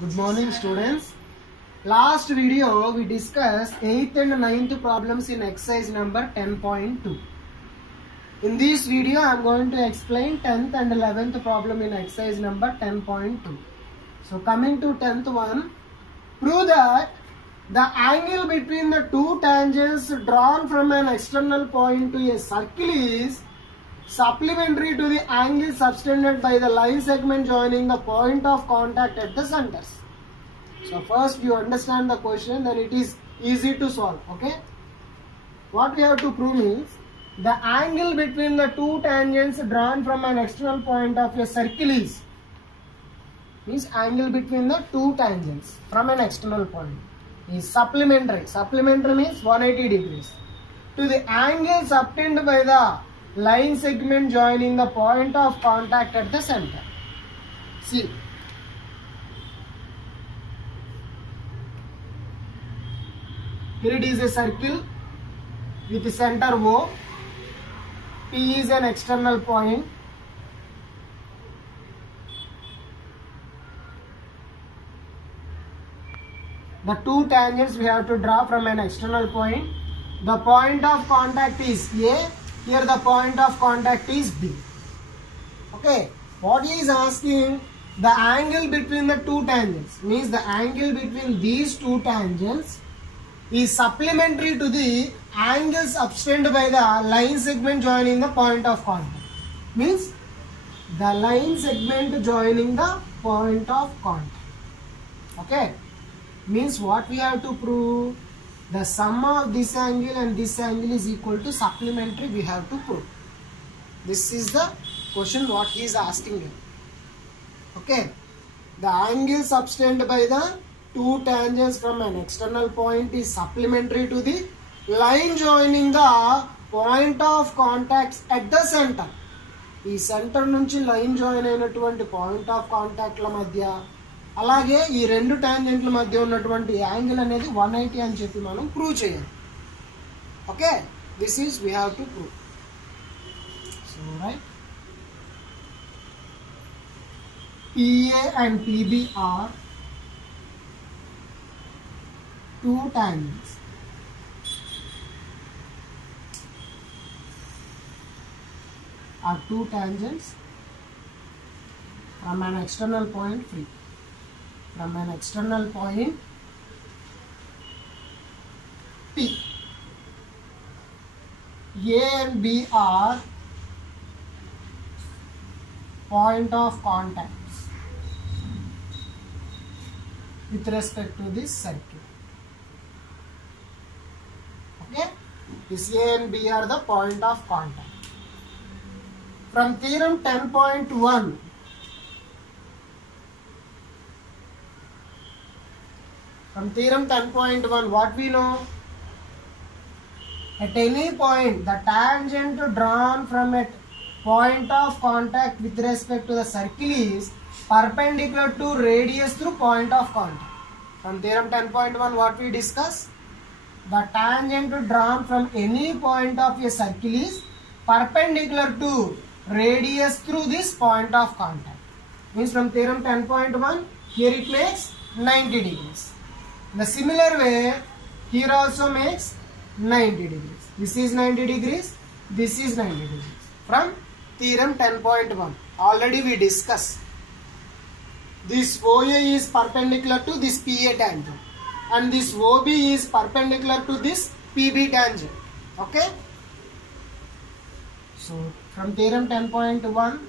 Good morning students. Last video we discussed 8th and 9th problems in exercise number 10.2. In this video I am going to explain 10th and 11th problem in exercise number 10.2. So coming to 10th one, prove that the angle between the two tangents drawn from an external point to a circle is supplementary to the angle subtended by the line segment joining the point of contact at the centers. So first you understand the question, then it is easy to solve. Okay. What we have to prove is the angle between the two tangents drawn from an external point of a circle is angle between the two tangents from an external point is supplementary. Supplementary means 180 degrees to the angle subtended by the line segment joining the point of contact at the center. See, here it is a circle with the center O. P is an external point. The two tangents we have to draw from an external point. The point of contact is A. Here the point of contact is B. Okay. What he is asking, the angle between the two tangents means the angle between these two tangents is supplementary to the angles subtended by the line segment joining the point of contact. Means the line segment joining the point of contact. Okay. Means what we have to prove? The sum of this angle and this angle is equal to supplementary, we have to prove. This is the question what he is asking here. Okay. The angle subtended by the two tangents from an external point is supplementary to the line joining the point of contacts at the center. ఈ centre నుంచి line join అయినటువంటి point of కాంటాక్ట్ల మధ్య అలాగే ఈ రెండు టాంజెంట్ల మధ్య ఉన్నటువంటి angle అనేది 180 అని చెప్పి మనం ప్రూవ్ చేయాలి. Okay, this is we have to prove. So right, PA and PB are two tangents. Are two tangents from an external point free. From an external point P. A and B are point of contacts with respect to this circle. Okay, this A and B are the point of contact. From theorem 10.1, what we know? At any point, the tangent drawn from a point of contact with respect to the circle is perpendicular to radius through point of contact. From theorem 10.1, what we discuss? The tangent drawn from any point of a circle is perpendicular to radius through this point of contact. Means from theorem 10.1, here it makes 90 degrees. In a similar way, here also makes 90 degrees. This is 90 degrees, this is 90 degrees. From theorem 10.1, already we discussed. This OA is perpendicular to this PA tangent and this OB is perpendicular to this PB tangent. Okay. So from theorem 10.1,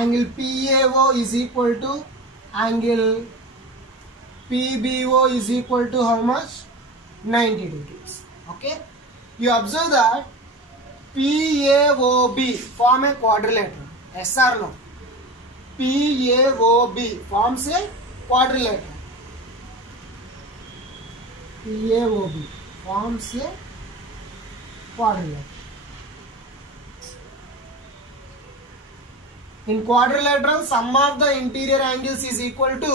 angle PAO is equal to angle PBO is equal to how much? 90 degrees. Okay. You observe that PAOB form a quadrilateral. Yes or no? PAOB forms a quadrilateral. PAOB forms a quadrilateral. In quadrilateral, sum of the interior angles is equal to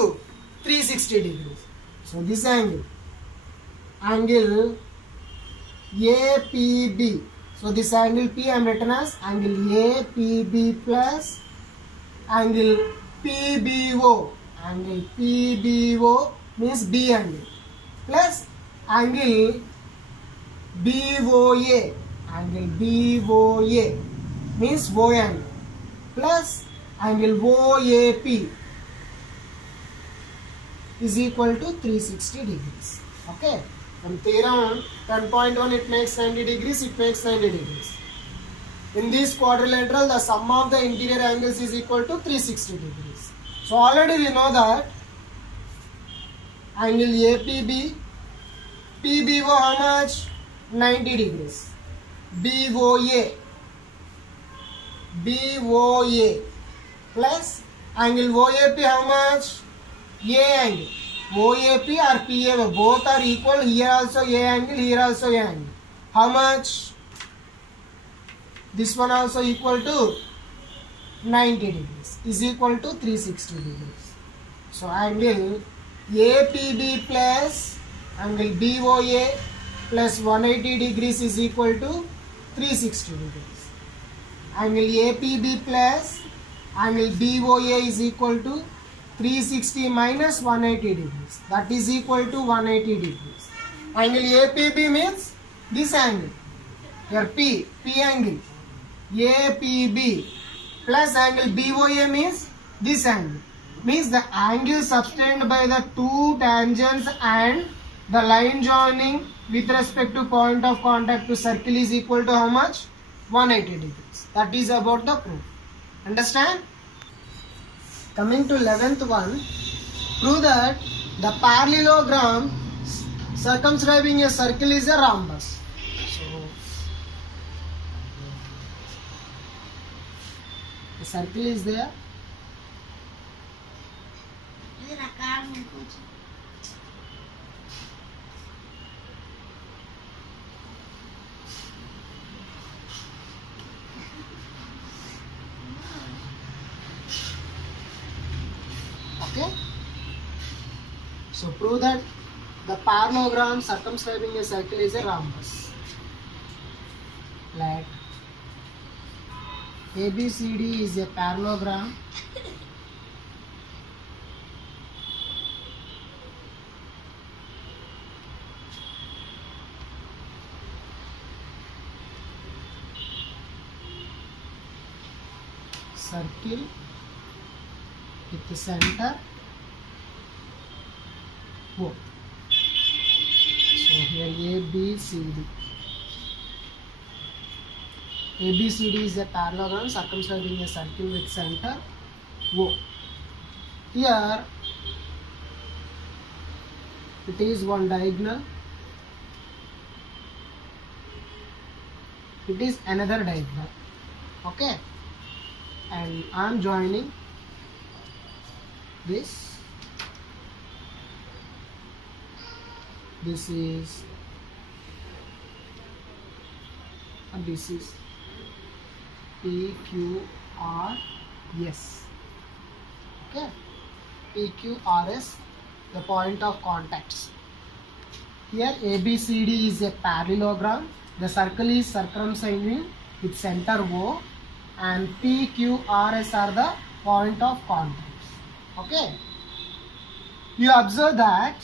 360 degrees. So this angle APB. So this angle P I am written as angle APB plus angle PBO, angle PBO means B angle, plus angle BOA, angle BOA means O angle, plus angle OAP is equal to 360 degrees. Okay, from theorem 10.1 it makes 90 degrees, it makes 90 degrees. In this quadrilateral, the sum of the interior angles is equal to 360 degrees. So already we know that angle APB, PBO how much? 90 degrees. BOA plus angle OAP how much? A angle. OAP or PA both are equal. Here also A angle, here also A angle. How much? This one also equal to 90 degrees is equal to 360 degrees. So angle APB plus angle BOA plus 180 degrees is equal to 360 degrees. Angle APB plus angle BOA is equal to 360 minus 180 degrees. That is equal to 180 degrees. Angle APB means this angle. Here P angle. APB plus angle BOA means this angle. Means the angle subtended by the two tangents and the line joining with respect to point of contact to circle is equal to how much? 180 degrees. That is about the proof. Understand? Coming to 11th one, prove that the parallelogram circumscribing a circle is a rhombus. So, the circle is there. Okay. So prove that the parallelogram circumscribing a circle is a rhombus. Let ABCD is a parallelogram circle with the center O. So here ABCD. ABCD is a parallelogram circumscribing a circle with center O. Here it is one diagonal. It is another diagonal. Okay. And I am joining this. This is PQRS. Okay, PQRS, the point of contacts. Here ABCD is a parallelogram. The circle is circumscribing with center O, and PQRS are the point of contacts. Okay. You observe that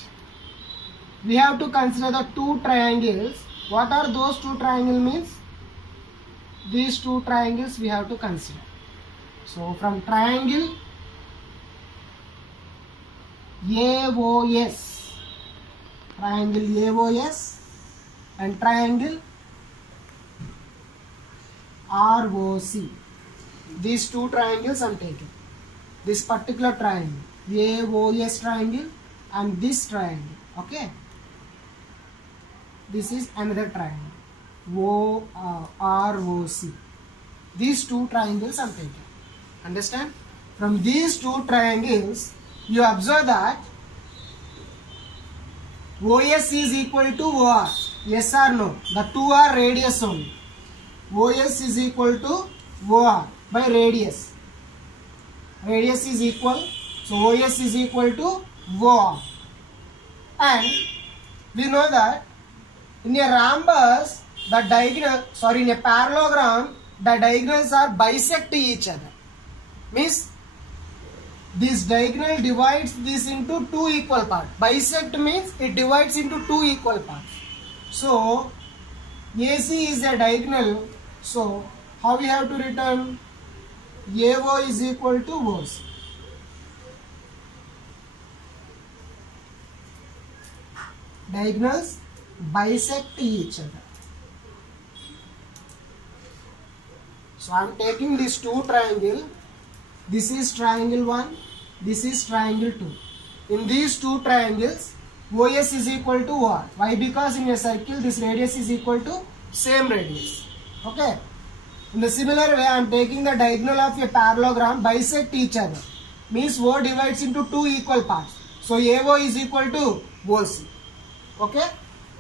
we have to consider the two triangles. What are those two triangles means? These two triangles we have to consider. So from triangle AOS, and triangle ROC. These two triangles I am taking. This particular triangle, AOS triangle and this triangle. Okay. This is another triangle, ROC. These two triangles I am taking. Understand? From these two triangles, you observe that OS is equal to OR. Yes or no? The two are radius only. OS is equal to OR by radius. Radius is equal. So OS is equal to OR. And we know that in a rhombus, the diagonal, in a parallelogram, the diagonals are bisect each other. Means this diagonal divides this into two equal parts. Bisect means it divides into two equal parts. So AC is a diagonal. So how we have to written? AO is equal to OC. Diagonals bisect each other. So I am taking these two triangles. This is triangle 1. This is triangle 2. In these two triangles, OS is equal to OR. Why? Because in a circle, this radius is equal to same radius. Okay. In the similar way, I am taking the diagonal of a parallelogram bisect each other. Means O divides into two equal parts. So AO is equal to OC. Okay.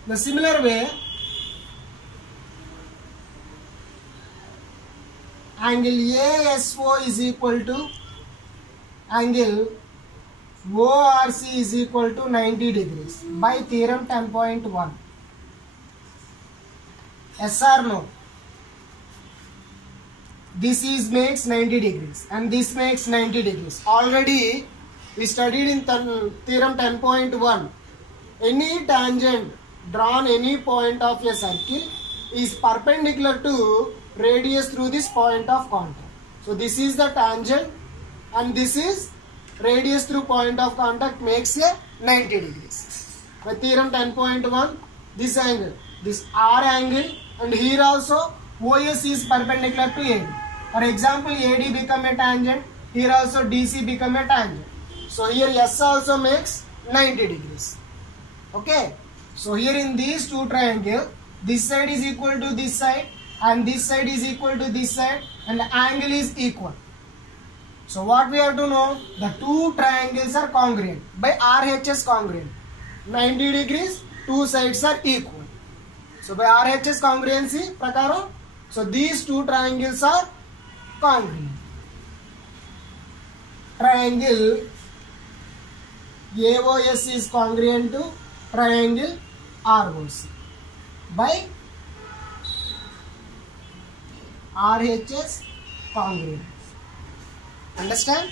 The similar way, angle ASO is equal to angle ORC is equal to 90 degrees by theorem 10.1. Yes or no? This is makes 90 degrees and this makes 90 degrees. Already we studied in theorem 10.1. Any tangent drawn any point of a circle is perpendicular to radius through this point of contact. So this is the tangent and this is radius through point of contact makes a 90 degrees. By theorem 10.1, this angle, this R angle, and here also OS is perpendicular to AD. For example, AD become a tangent, here also DC become a tangent. So here S also makes 90 degrees. Okay. So here in these two triangles, this side is equal to this side and this side is equal to this side and the angle is equal. So what we have to know? The two triangles are congruent by RHS congruent. 90 degrees, two sides are equal. So by RHS congruency prakaram, so these two triangles are congruent. Triangle AOS is congruent to triangle ROC by RHS congruence. Understand?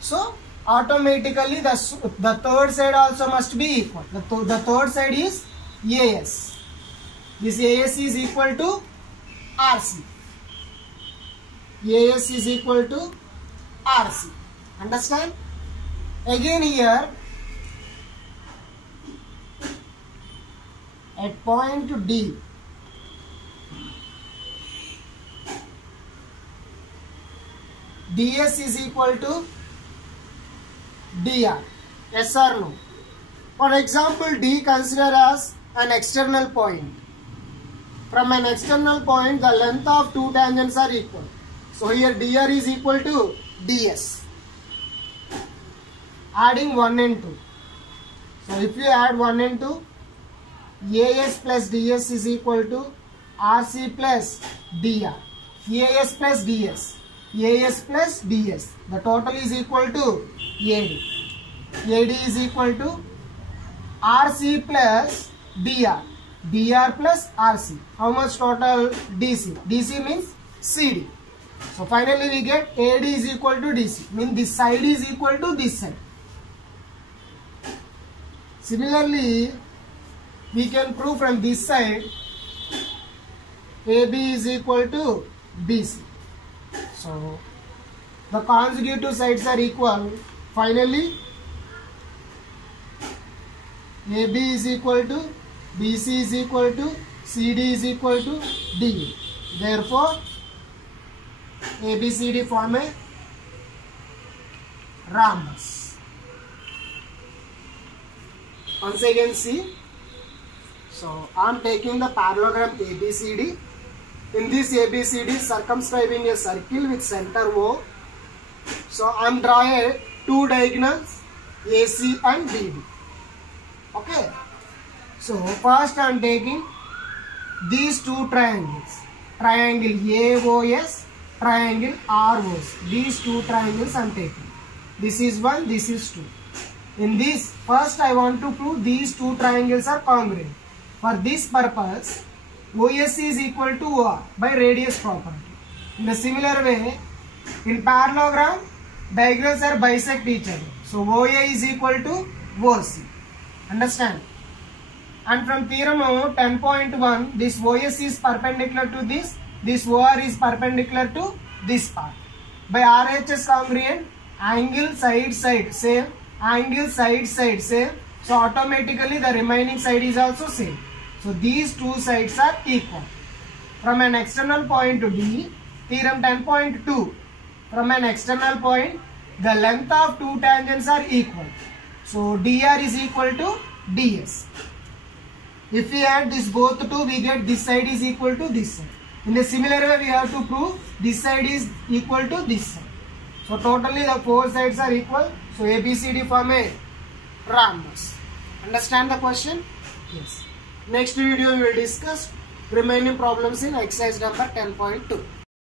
So automatically the third side also must be equal. The third side is AS. This AS is equal to RC. AS is equal to RC. Understand? Again here, at point D, DS is equal to DR. Yes or no? For example, D consider as an external point. From an external point, the length of two tangents are equal. So here DR is equal to DS. Adding 1 and 2. So if you add 1 and 2, AS plus DS is equal to RC plus DR. AS plus DS. AS plus DS. The total is equal to AD. AD is equal to RC plus DR. DR plus RC. How much total? DC. DC means CD. So finally we get AD is equal to DC. Means this side is equal to this side. Similarly, we can prove from this side AB is equal to BC. So the consecutive sides are equal. Finally, AB is equal to BC is equal to CD is equal to DE. Therefore, ABCD form a rhombus. Once again see. So I am taking the parallelogram ABCD. In this ABCD, circumscribing a circle with center O. So I am drawing two diagonals AC and BD. Okay. So first I am taking these two triangles. Triangle AOS, triangle ROS. These two triangles I am taking. This is 1, this is 2. In this, first I want to prove these two triangles are congruent. For this purpose, OS is equal to OR by radius property. In a similar way, in parallelogram, diagonals are bisect each other. So OA is equal to OC. Understand? And from theorem 10.1, this OS is perpendicular to this OR is perpendicular to this part. By RHS congruent, angle side same, angle side same. So automatically the remaining side is also same. So these two sides are equal. From an external point to D, theorem 10.2, from an external point, the length of two tangents are equal. So dr is equal to ds. If we add this both two, we get this side is equal to this side. In a similar way, we have to prove this side is equal to this side. So totally the four sides are equal. So ABCD form a rhombus. Understand the question? Yes. Next video we will discuss remaining problems in exercise number 10.2.